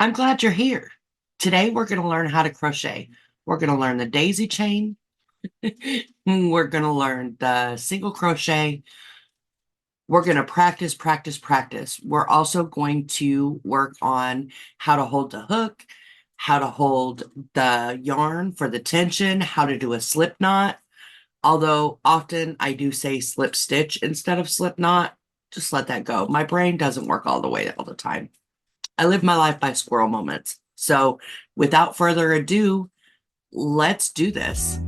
I'm glad you're here. Today we're going to learn how to crochet. We're going to learn the daisy chain. We're going to learn the single crochet. We're going to practice, practice, practice. We're also going to work on how to hold the hook, how to hold the yarn for the tension, how to do a slip knot. Although often I do say slip stitch instead of slip knot. Just let that go. My brain doesn't work all the way all the time. I live my life by squirrel moments. So without further ado, let's do this.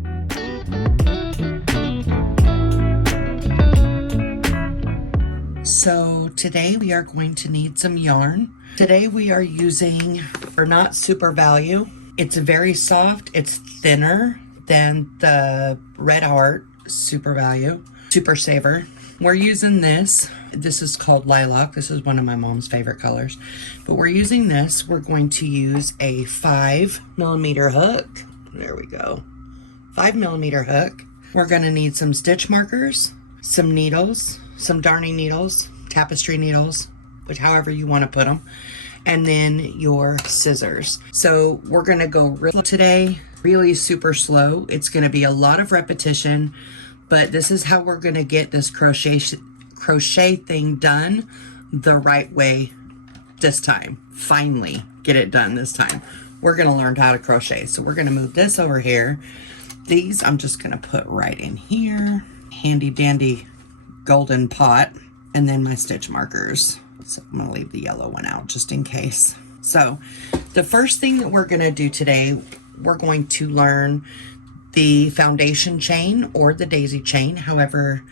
So today we are going to need some yarn. Today we are using Not Super Value. It's very soft. It's thinner than the Red Art Super Value, Super Saver. We're using this. This is called Lilac. This is one of my mom's favorite colors. But we're using this. We're going to use a 5mm hook. There we go. 5mm hook. We're going to need some stitch markers, some needles, some darning needles, tapestry needles, which however you want to put them, and then your scissors. So we're going to go real today, really super slow. It's going to be a lot of repetition, but this is how we're going to get this crochet thing done the right way this time. Finally get it done this time. We're going to learn how to crochet. So we're going to move this over here. These I'm just going to put right in here. Handy dandy golden pot, and then my stitch markers. So I'm going to leave the yellow one out just in case. So the first thing that we're going to do today, we're going to learn the foundation chain or the daisy chain, however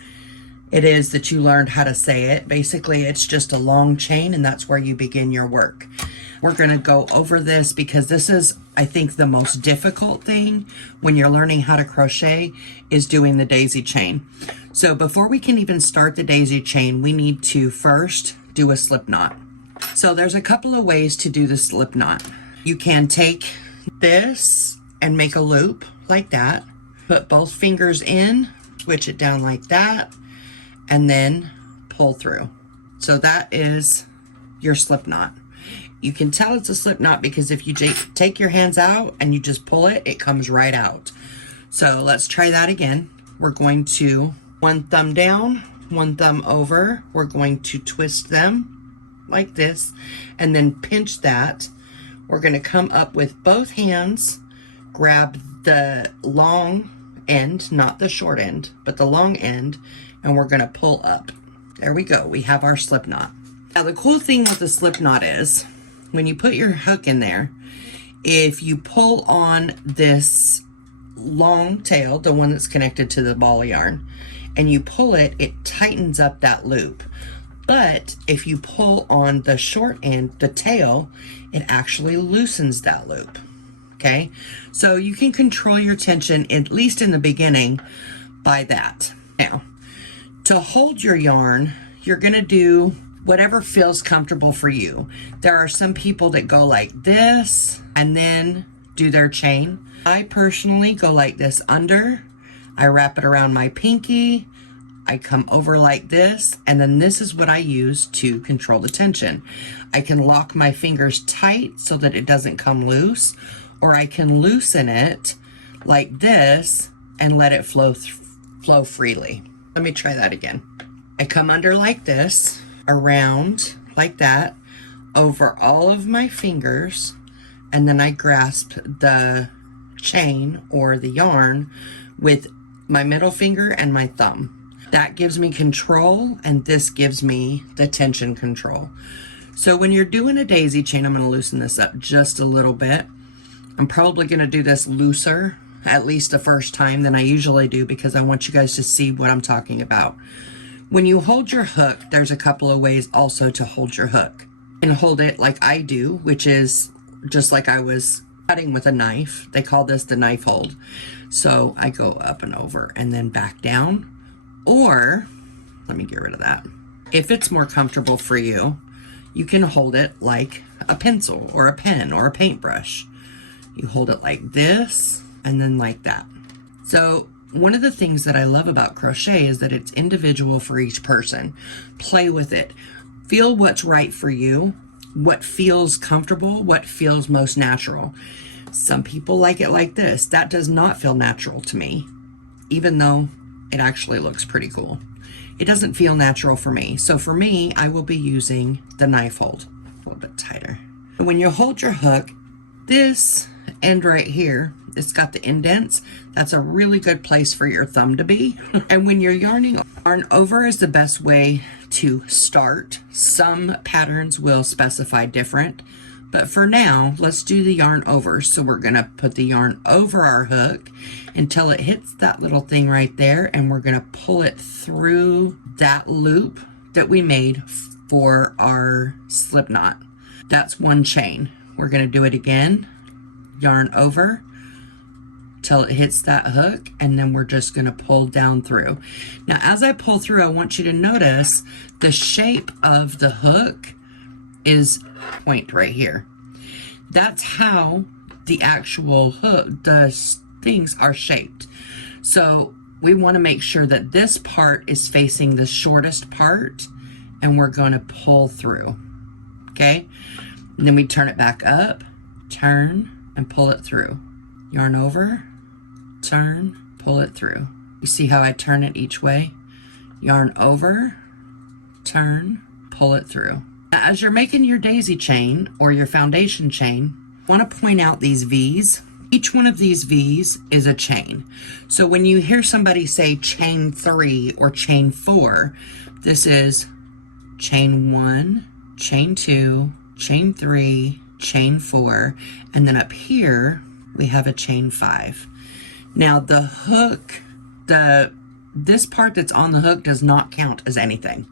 it is that you learned how to say it. Basically, it's just a long chain, and that's where you begin your work. We're going to go over this because this is, I think, the most difficult thing when you're learning how to crochet is doing the daisy chain. So before we can even start the daisy chain, we need to first do a slip knot. So there's a couple of ways to do the slip knot. You can take this and make a loop like that, put both fingers in, switch it down like that, and then pull through. So that is your slip knot. You can tell it's a slip knot because if you take your hands out and you just pull it, it comes right out. So let's try that again. We're going to one thumb down, one thumb over. We're going to twist them like this and then pinch that. We're going to come up with both hands, grab the long end, not the short end, but the long end, and we're going to pull up. There we go. We have our slip knot. Now the cool thing with the slip knot is when you put your hook in there, if you pull on this long tail, the one that's connected to the ball of yarn, and you pull it, it tightens up that loop. But if you pull on the short end, the tail, it actually loosens that loop. Okay, so you can control your tension, at least in the beginning, by that. Now, to hold your yarn, you're gonna do whatever feels comfortable for you. There are some people that go like this and then do their chain. I personally go like this under, I wrap it around my pinky, I come over like this, and then this is what I use to control the tension. I can lock my fingers tight so that it doesn't come loose, or I can loosen it like this and let it flow freely. Let me try that again. I come under like this, around like that, over all of my fingers, and then I grasp the chain or the yarn with my middle finger and my thumb. That gives me control, and this gives me the tension control. So when you're doing a daisy chain, I'm going to loosen this up just a little bit. I'm probably going to do this looser, at least the first time, than I usually do, because I want you guys to see what I'm talking about. When you hold your hook, there's a couple of ways also to hold your hook. You can hold it like I do, which is just like I was cutting with a knife. They call this the knife hold. So I go up and over and then back down. Or, let me get rid of that. If it's more comfortable for you, you can hold it like a pencil or a pen or a paintbrush. You hold it like this and then like that. So one of the things that I love about crochet is that it's individual for each person. Play with it. Feel what's right for you. what feels comfortable, what feels most natural. Some people like it like this. That does not feel natural to me, even though it actually looks pretty cool. It doesn't feel natural for me. So for me, I will be using the knife hold a little bit tighter. And when you hold your hook, this end right here, it's got the indents. That's a really good place for your thumb to be. And when you're yarning, yarn over is the best way to start. Some patterns will specify different, but for now, let's do the yarn over. So we're gonna put the yarn over our hook until it hits that little thing right there, and we're gonna pull it through that loop that we made for our slip knot. That's one chain. We're gonna do it again, yarn over till it hits that hook, and then we're just gonna pull down through. Now, as I pull through, I want you to notice the shape of the hook is point right here. That's how the actual hook, the things are shaped. So we want to make sure that this part is facing the shortest part, and we're going to pull through. Okay, and then we turn it back up, turn, and pull it through. Yarn over, turn, pull it through. You see how I turn it each way? Yarn over, turn, pull it through. Now, as you're making your daisy chain or your foundation chain, I want to point out these V's. Each one of these V's is a chain. So when you hear somebody say chain 3 or chain 4, this is chain 1, chain 2, chain 3, chain 4, and then up here we have a chain 5. Now the hook, this part that's on the hook does not count as anything.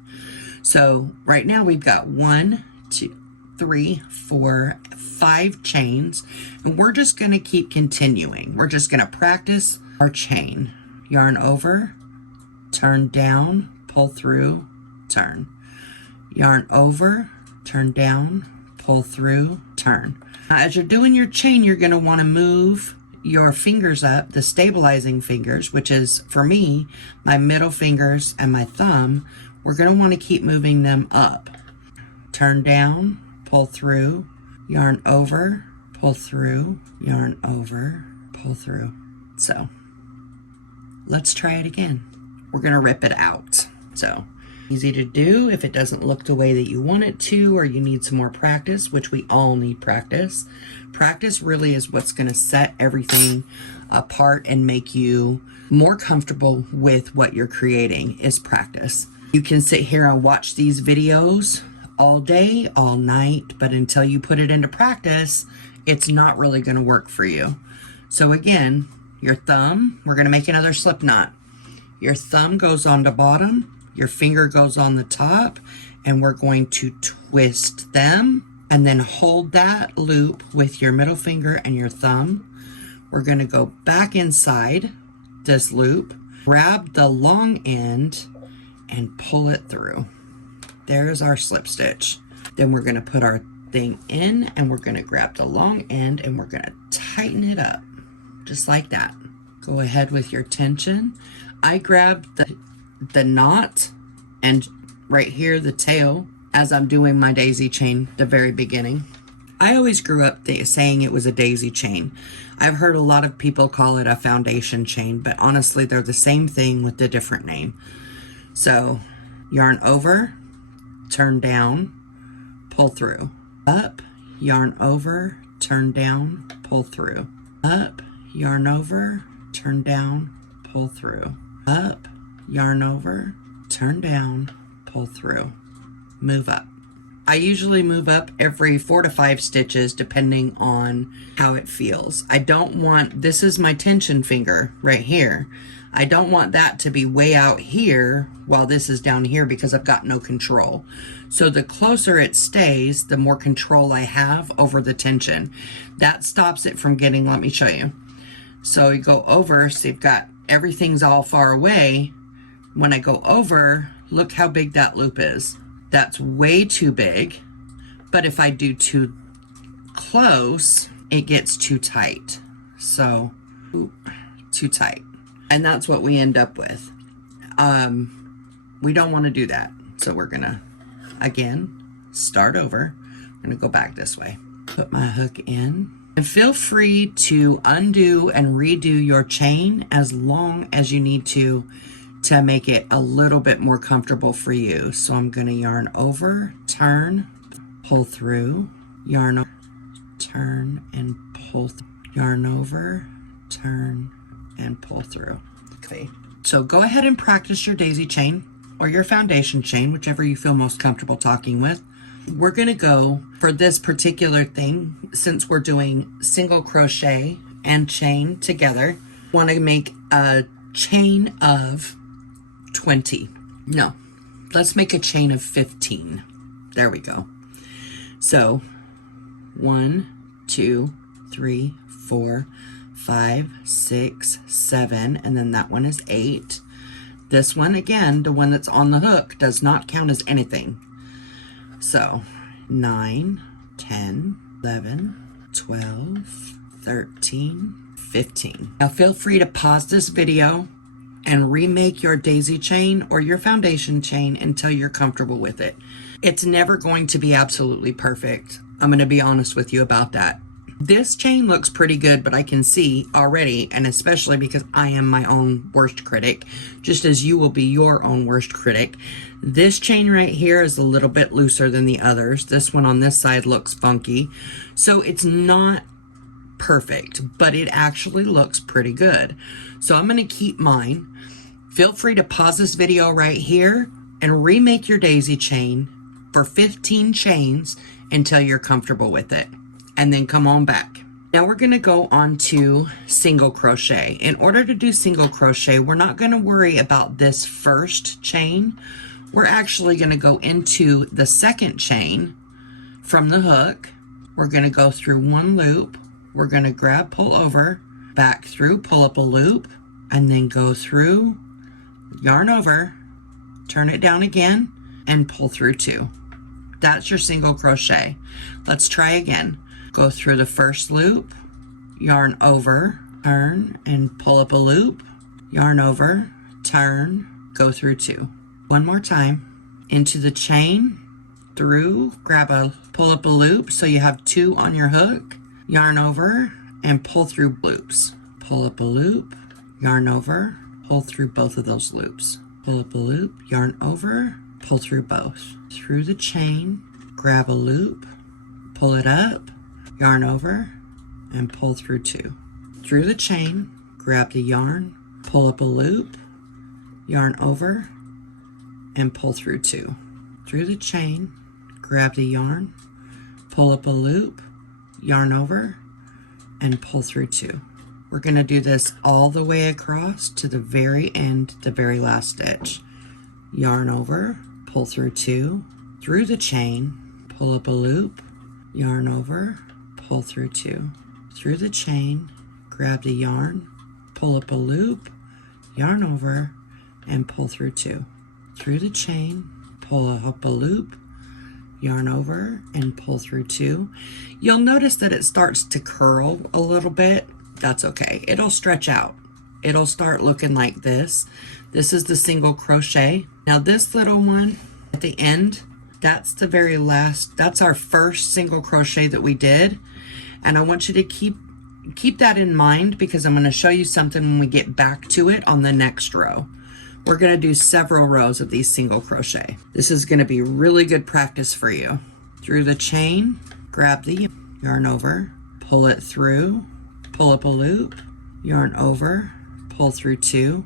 So right now we've got 1, 2, 3, 4, 5 chains, and we're just going to keep continuing. We're just going to practice our chain. Yarn over, turn down, pull through, turn. Yarn over, turn down, pull through, turn. Now, as you're doing your chain, you're going to want to move your fingers up, the stabilizing fingers, which is for me, my middle fingers and my thumb. We're going to want to keep moving them up. Turn down, pull through, yarn over, pull through, yarn over, pull through. So let's try it again. We're going to rip it out. So easy to do if it doesn't look the way that you want it to, or you need some more practice, which we all need practice. Practice really is what's going to set everything apart and make you more comfortable with what you're creating is practice. You can sit here and watch these videos all day, all night, but until you put it into practice, it's not really going to work for you. So again, your thumb, we're going to make another slip knot. Your thumb goes on the bottom, your finger goes on the top, and we're going to twist them and then hold that loop with your middle finger and your thumb. We're going to go back inside this loop, grab the long end, and pull it through. There's our slip stitch. Then we're going to put our thing in, and we're going to grab the long end, and we're going to tighten it up just like that. Go ahead with your tension. I grabbed the knot and right here the tail as I'm doing my daisy chain the very beginning. I always grew up saying it was a daisy chain. I've heard a lot of people call it a foundation chain, but honestly they're the same thing with a different name. So yarn over, turn down, pull through, up, yarn over, turn down, pull through, up, yarn over, turn down, pull through, up, yarn over, turn down, pull through, move up. I usually move up every 4 to 5 stitches depending on how it feels. I don't want, this is my tension finger right here. I don't want that to be way out here while this is down here because I've got no control. So the closer it stays, the more control I have over the tension. That stops it from getting, let me show you. So you go over, so you've got everything's all far away. When I go over, look how big that loop is. That's way too big. But if I do too close, it gets too tight. So, too tight. And that's what we end up with. We don't want to do that. So we're gonna, again, start over. I'm gonna go back this way. Put my hook in. And feel free to undo and redo your chain as long as you need to make it a little bit more comfortable for you. So I'm gonna yarn over, turn, pull through, yarn over, turn, and pull through, yarn over, turn, and pull through. Okay, so go ahead and practice your daisy chain or your foundation chain, whichever you feel most comfortable talking with. We're gonna go for this particular thing, since we're doing single crochet and chain together, want to make a chain of 20. No, let's make a chain of 15. There we go. So 1, 2, 3, 4, 5, 6, 7, and then that one is 8. This one, again, the one that's on the hook, does not count as anything. So 9, 10, 11, 12, 13, 15. Now feel free to pause this video and remake your daisy chain or your foundation chain until you're comfortable with it. It's never going to be absolutely perfect. I'm going to be honest with you about that. This chain looks pretty good, but I can see already, and especially because I am my own worst critic, just as you will be your own worst critic, this chain right here is a little bit looser than the others. This one on this side looks funky. So it's not perfect, but it actually looks pretty good. So I'm going to keep mine. Feel free to pause this video right here and remake your daisy chain for 15 chains until you're comfortable with it. And then come on back. Now we're going to go on to single crochet. In order to do single crochet, we're not going to worry about this first chain. We're actually going to go into the second chain from the hook. We're going to go through one loop. We're going to grab, pull over, back through, pull up a loop, and then go through, yarn over, turn it down again, and pull through 2. That's your single crochet. Let's try again. Go through the first loop, yarn over, turn, and pull up a loop, yarn over, turn, go through 2. One more time, into the chain, through, grab a, pull up a loop so you have 2 on your hook, yarn over, and pull through loops. Pull up a loop, yarn over, pull through both of those loops. Pull up a loop, yarn over, pull through both. Through the chain, grab a loop, pull it up, yarn over, and pull through 2. Through the chain, grab the yarn, pull up a loop, yarn over, and pull through 2. Through the chain, grab the yarn, pull up a loop, yarn over, and pull through 2. We're going to do this all the way across to the very end, the very last stitch. Yarn over, pull through 2, through the chain, pull up a loop, yarn over, pull through 2. Through the chain, grab the yarn, pull up a loop, yarn over, and pull through 2. Through the chain, pull up a loop, yarn over, and pull through 2. You'll notice that it starts to curl a little bit. That's okay. It'll stretch out. It'll start looking like this. This is the single crochet. Now this little one at the end, that's the very last, that's our first single crochet that we did. And I want you to keep that in mind, because I'm going to show you something when we get back to it on the next row. We're going to do several rows of these single crochet. This is going to be really good practice for you. Through the chain, grab the yarn over, pull it through, pull up a loop, yarn over, pull through 2.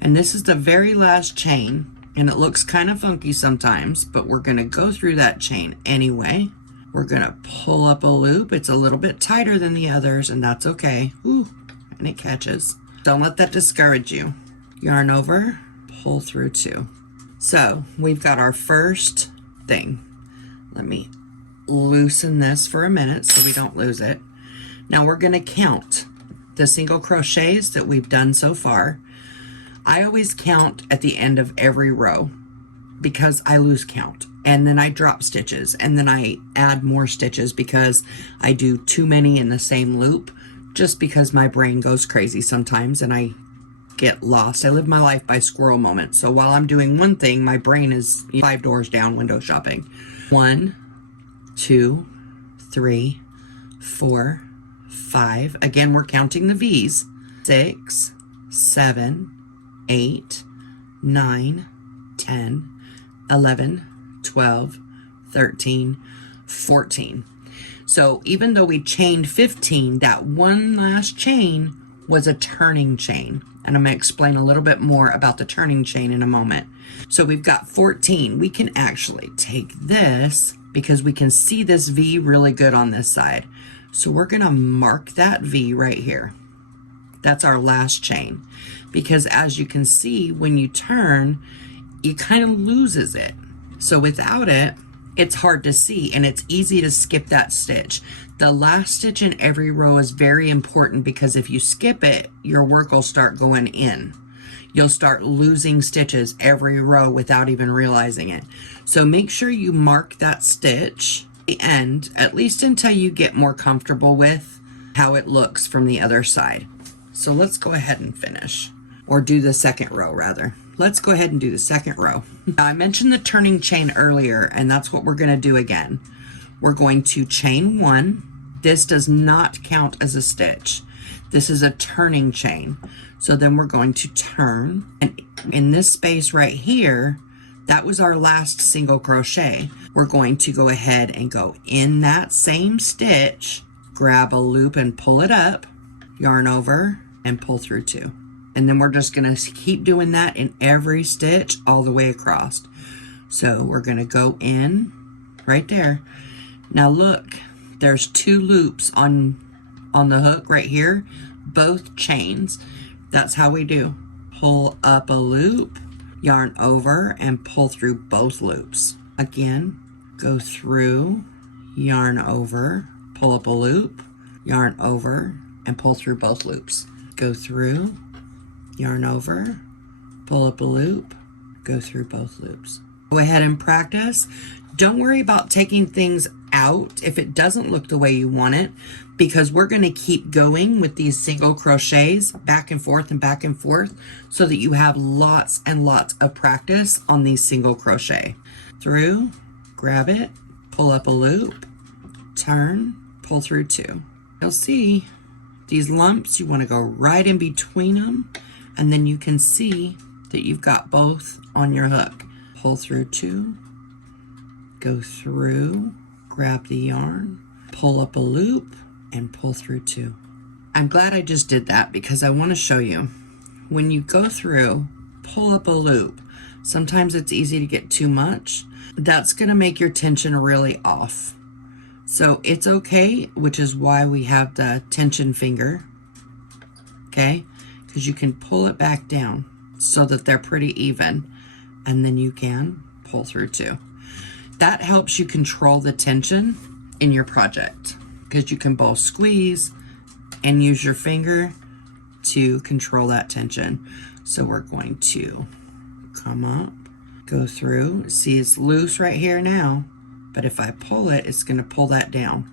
And this is the very last chain, and it looks kind of funky sometimes, but we're going to go through that chain anyway. We're going to pull up a loop. It's a little bit tighter than the others, and that's okay. Ooh, and it catches. Don't let that discourage you. Yarn over, pull through 2. So we've got our first thing. Let me loosen this for a minute so we don't lose it. Now we're going to count the single crochets that we've done so far. I always count at the end of every row because I lose count, and then I drop stitches, and then I add more stitches because I do too many in the same loop, just because my brain goes crazy sometimes and I get lost. I live my life by squirrel moments. So while I'm doing one thing, my brain is 5 doors down window shopping. 1, 2, 3, 4, 5. Again, we're counting the V's. 6, 7, 8, 9, 10, 11, 12, 13, 14. So even though we chained 15, that one last chain was a turning chain. And I'm going to explain a little bit more about the turning chain in a moment. So we've got 14. We can actually take this because we can see this V really good on this side. So we're going to mark that V right here. That's our last chain. Because as you can see, when you turn, it kind of loses it. So without it, it's hard to see and it's easy to skip that stitch. The last stitch in every row is very important because if you skip it, your work will start going in. You'll start losing stitches every row without even realizing it. So make sure you mark that stitch at the end, at least until you get more comfortable with how it looks from the other side. So let's go ahead and finish, or do the second row rather. Let's go ahead and do the second row. Now, I mentioned the turning chain earlier, and that's what we're going to do again. We're going to chain 1. This does not count as a stitch. This is a turning chain. So then we're going to turn, and in this space right here, that was our last single crochet. We're going to go ahead and go in that same stitch, grab a loop and pull it up, yarn over, and pull through 2. And then we're just going to keep doing that in every stitch all the way across. So we're going to go in right there. Now look, there's 2 loops on the hook right here, both chains. That's how we do. Pull up a loop, yarn over, and pull through both loops. Again, go through, yarn over, pull up a loop, yarn over, and pull through both loops. Go through, yarn over, pull up a loop, go through both loops. Go ahead and practice. Don't worry about taking things out if it doesn't look the way you want it, because we're going to keep going with these single crochets back and forth so that you have lots and lots of practice on these single crochet. Through, grab it, pull up a loop, turn, pull through 2. You'll see these lumps, you want to go right in between them, and then you can see that you've got both on your hook. Pull through 2, go through, grab the yarn, pull up a loop, and pull through 2. I'm glad I just did that because I want to show you. When you go through, pull up a loop. Sometimes it's easy to get too much. That's going to make your tension really off. So it's okay, which is why we have the tension finger, okay? Because you can pull it back down so that they're pretty even, and then you can pull through 2. That helps you control the tension in your project because you can both squeeze and use your finger to control that tension. So we're going to come up, go through. See, it's loose right here now, but if I pull it, it's going to pull that down.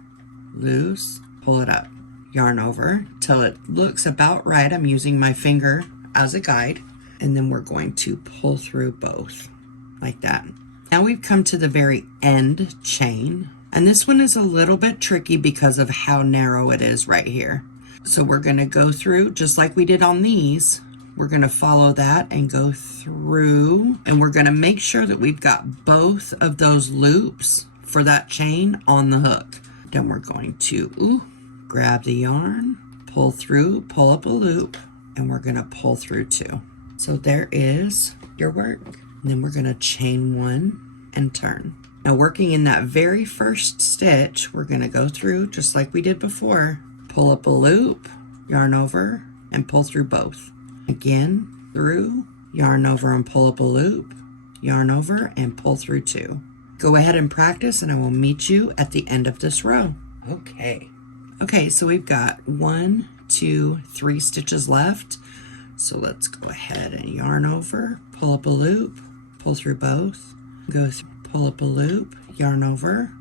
Loose, pull it up, yarn over till it looks about right. I'm using my finger as a guide, and then we're going to pull through both like that. Now we've come to the very end chain, and this one is a little bit tricky because of how narrow it is right here. So we're going to go through just like we did on these. We're going to follow that and go through, and we're going to make sure that we've got both of those loops for that chain on the hook. Then we're going to grab the yarn, pull through, pull up a loop, and we're going to pull through 2. So there is your work. And then we're going to chain 1 and turn. Now working in that very first stitch, we're going to go through just like we did before, pull up a loop, yarn over, and pull through both. Again, through, yarn over and pull up a loop, yarn over and pull through 2. Go ahead and practice, and I will meet you at the end of this row. Okay, so we've got 1, 2, 3 stitches left. So let's go ahead and yarn over, pull up a loop, pull through both, go through, pull up a loop, yarn over,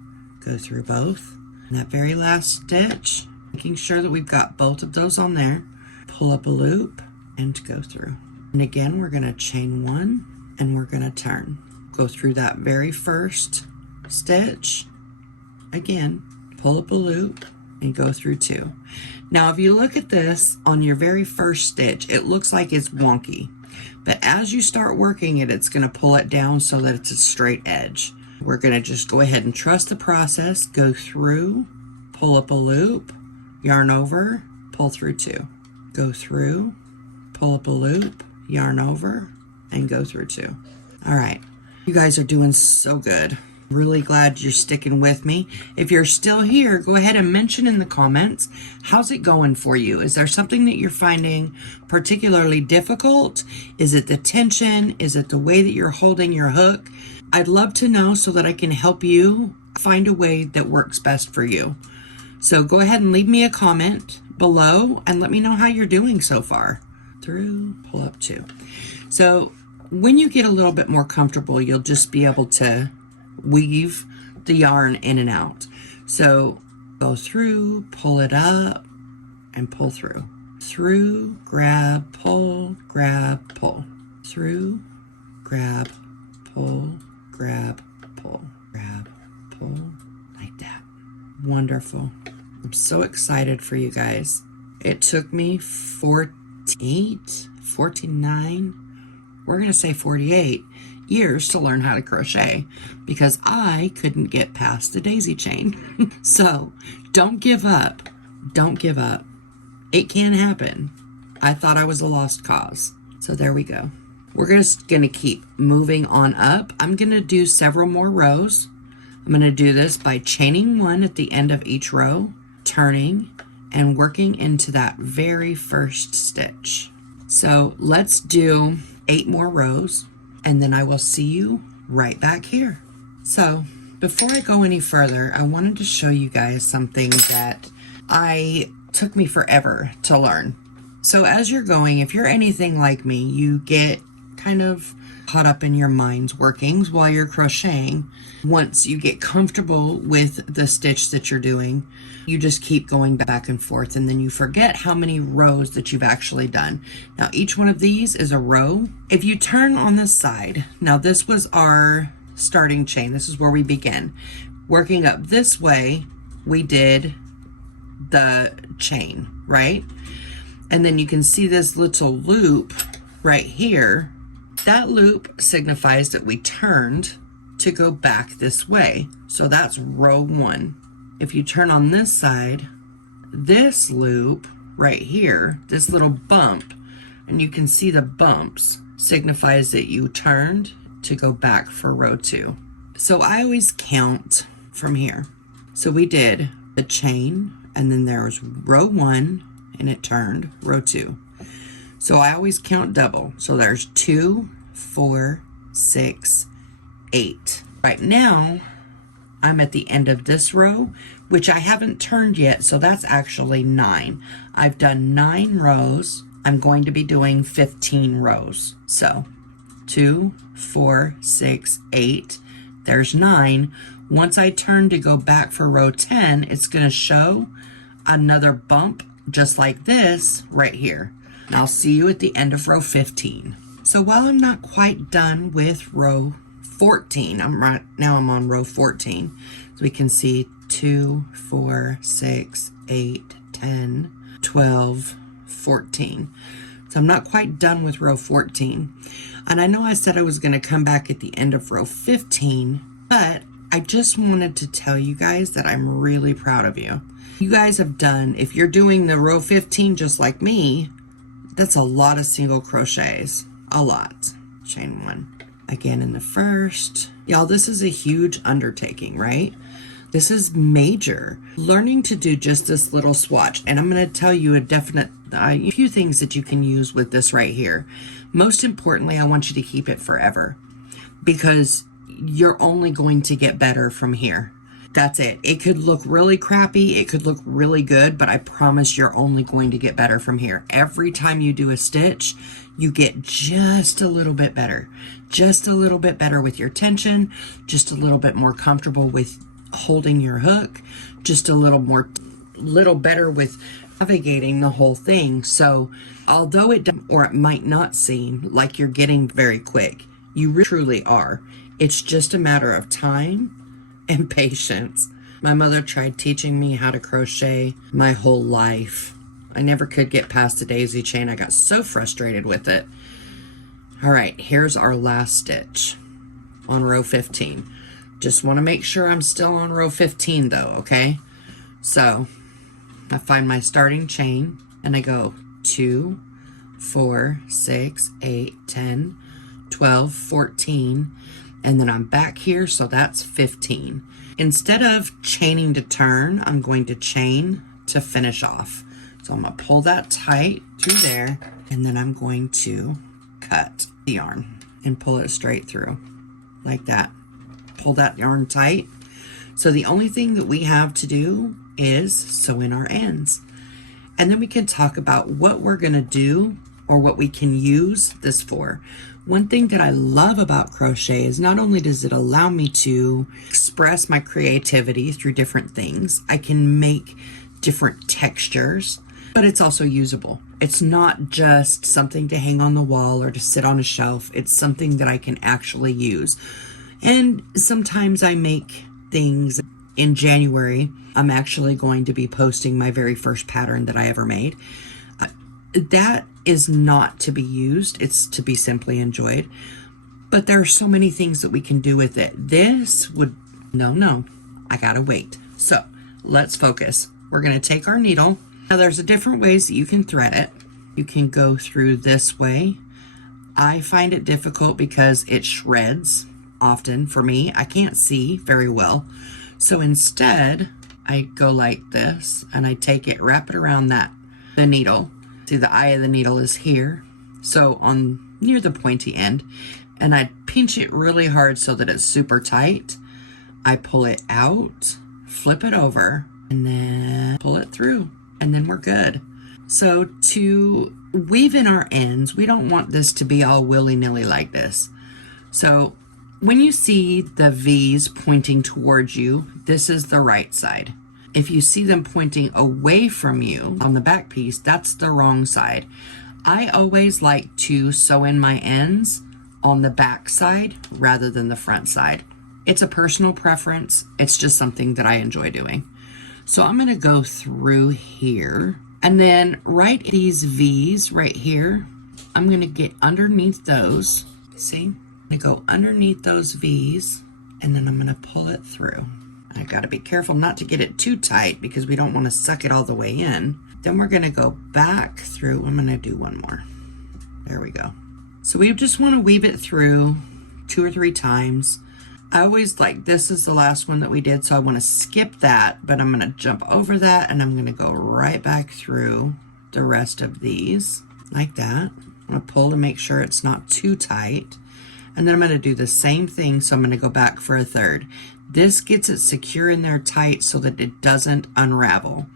go through both. And that very last stitch, making sure that we've got both of those on there, pull up a loop and go through. And again, we're going to chain 1 and we're going to turn. Go through that very first stitch, again, pull up a loop and go through 2. Now, if you look at this on your very first stitch, it looks like it's wonky. But as you start working it, it's going to pull it down so that it's a straight edge. We're going to just go ahead and trust the process, go through, pull up a loop, yarn over, pull through 2. Go through, pull up a loop, yarn over, and go through 2. All right, you guys are doing so good. Really glad you're sticking with me. If you're still here, go ahead and mention in the comments, how's it going for you? Is there something that you're finding particularly difficult? Is it the tension? Is it the way that you're holding your hook? I'd love to know so that I can help you find a way that works best for you. So go ahead and leave me a comment below and let me know how you're doing so far. Through, pull up 2. So when you get a little bit more comfortable, you'll just be able to weave the yarn in and out. So go through, pull it up, and pull through. Through, grab, pull, through, grab, pull, grab, pull, like that. Wonderful. I'm so excited for you guys. It took me 49, we're gonna say 48 years to learn how to crochet because I couldn't get past the daisy chain. So don't give up. Don't give up. It can happen. I thought I was a lost cause. So there we go. We're just gonna keep moving on up. I'm gonna do several more rows. I'm gonna do this by chaining 1 at the end of each row, turning, and working into that very first stitch. So let's do 8 more rows, and then I will see you right back here. So before I go any further, I wanted to show you guys something that took me forever to learn. So as you're going, if you're anything like me, you get kind of caught up in your mind's workings while you're crocheting. Once you get comfortable with the stitch that you're doing, you just keep going back and forth, and then you forget how many rows that you've actually done. Now each one of these is a row. If you turn on this side, now this was our starting chain. This is where we begin. Working up this way, we did the chain, right? And then you can see this little loop right here. That loop signifies that we turned to go back this way. So that's row 1. If you turn on this side, this loop right here, this little bump, and you can see the bumps, signifies that you turned to go back for row 2. So I always count from here. So we did the chain, and then there was row 1, and it turned, row 2. So I always count double. So there's 2, 4, 6, 8. Right now, I'm at the end of this row, which I haven't turned yet, so that's actually 9. I've done 9 rows. I'm going to be doing 15 rows. So 2, 4, 6, 8. There's 9. Once I turn to go back for row 10, it's going to show another bump just like this right here. And I'll see you at the end of row 15. So while I'm not quite done with row 14, I'm on row 14. So we can see 2, 4, 6, 8, 10, 12, 14. So I'm not quite done with row 14. And I know I said I was going to come back at the end of row 15, but I just wanted to tell you guys that I'm really proud of you. You guys have done, if you're doing the row 15 just like me, that's a lot of single crochets. A lot. Chain 1. Again in the first. Y'all, this is a huge undertaking, right? This is major. Learning to do just this little swatch. And I'm going to tell you a few things that you can use with this right here. Most importantly, I want you to keep it forever, because you're only going to get better from here. That's it. It could look really crappy. It could look really good, but I promise you're only going to get better from here. Every time you do a stitch, you get just a little bit better. Just a little bit better with your tension, just a little bit more comfortable with holding your hook, just a little better with navigating the whole thing. So although it might not seem like you're getting very quick, you truly are. It's just a matter of time and patience. My mother tried teaching me how to crochet my whole life. I never could get past the daisy chain. I got so frustrated with it. All right, here's our last stitch on row 15. Just want to make sure I'm still on row 15 though, okay? So I find my starting chain and I go 2, 4, 6, 8, 10, 12, 14, and then I'm back here, so that's 15. Instead of chaining to turn, I'm going to chain to finish off. So I'm gonna pull that tight through there, and then I'm going to cut the yarn and pull it straight through like that. Pull that yarn tight. So the only thing that we have to do is sew in our ends. And then we can talk about what we're gonna do or what we can use this for. One thing that I love about crochet is not only does it allow me to express my creativity through different things, I can make different textures, but it's also usable. It's not just something to hang on the wall or to sit on a shelf. It's something that I can actually use. And sometimes I make things. In January, I'm actually going to be posting my very first pattern that I ever made. That is not to be used. It's to be simply enjoyed. But there are so many things that we can do with it. This would, no, I gotta wait. So let's focus. We're gonna take our needle. Now there's different ways that you can thread it. You can go through this way. I find it difficult because it shreds often for me. I can't see very well. So instead, I go like this and I take it, wrap it around the needle. See, the eye of the needle is here. So on near the pointy end, and I pinch it really hard so that it's super tight. I pull it out, flip it over, and then pull it through, and then we're good. So to weave in our ends, we don't want this to be all willy-nilly like this. So when you see the V's pointing towards you, this is the right side. If you see them pointing away from you on the back piece, that's the wrong side. I always like to sew in my ends on the back side rather than the front side. It's a personal preference. It's just something that I enjoy doing. So I'm gonna go through here and then right these V's right here, I'm gonna get underneath those. See? I'm gonna go underneath those V's and then I'm gonna pull it through. I gotta be careful not to get it too tight because we don't want to suck it all the way in. Then we're gonna go back through. I'm gonna do one more. There we go. So we just want to weave it through 2 or 3 times. I always like, this is the last one that we did, so I want to skip that, but I'm gonna jump over that and I'm gonna go right back through the rest of these like that. I'm gonna pull to make sure it's not too tight. And then I'm gonna do the same thing, so I'm gonna go back for a third. This gets it secure in there tight so that it doesn't unravel.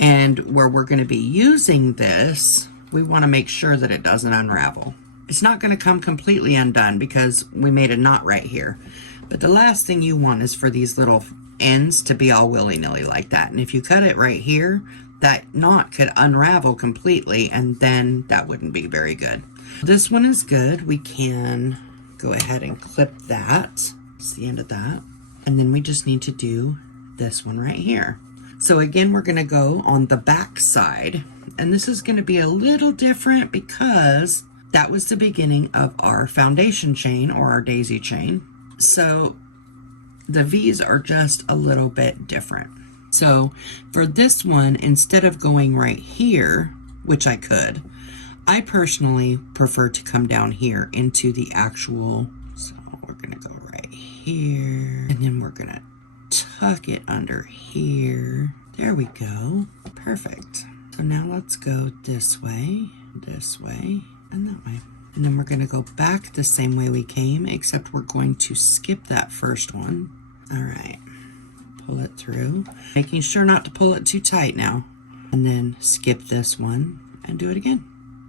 And where we're gonna be using this, we wanna make sure that it doesn't unravel. It's not gonna come completely undone because we made a knot right here. But the last thing you want is for these little ends to be all willy-nilly like that. And if you cut it right here, that knot could unravel completely and then that wouldn't be very good. This one is good. We can go ahead and clip that. It's the end of that. And then we just need to do this one right here. So again, we're gonna go on the back side, and this is gonna be a little different because that was the beginning of our foundation chain or our daisy chain. So the V's are just a little bit different. So for this one, instead of going right here, which I could, I personally prefer to come down here into the actual, so we're gonna go right here, and then we're gonna tuck it under here. There we go, perfect. So now let's go this way, and that way. And then we're gonna go back the same way we came, except we're going to skip that first one. All right, pull it through, making sure not to pull it too tight now. And then skip this one and do it again.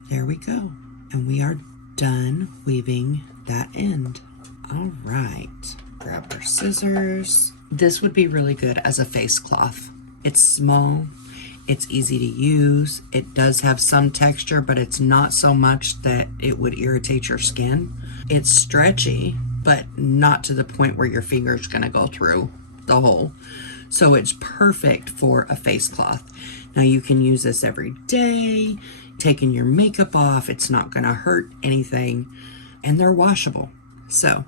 There we go. And we are done weaving that end. All right, grab our scissors. This would be really good as a face cloth. It's small, it's easy to use. It does have some texture, but it's not so much that it would irritate your skin. It's stretchy, but not to the point where your finger's gonna go through the hole. So it's perfect for a face cloth. Now you can use this every day, taking your makeup off. It's not going to hurt anything, and they're washable. So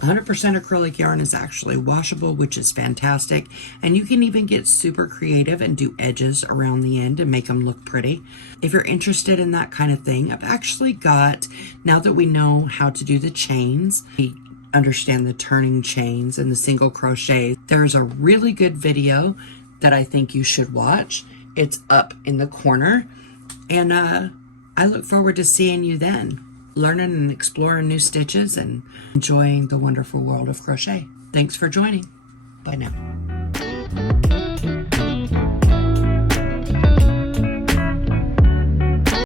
100% acrylic yarn is actually washable, which is fantastic. And you can even get super creative and do edges around the end and make them look pretty. If you're interested in that kind of thing, I've actually got, now that we know how to do the chains, we understand the turning chains and the single crochet, there's a really good video that I think you should watch. It's up in the corner. And I look forward to seeing you then, learning and exploring new stitches and enjoying the wonderful world of crochet. Thanks for joining. Bye now.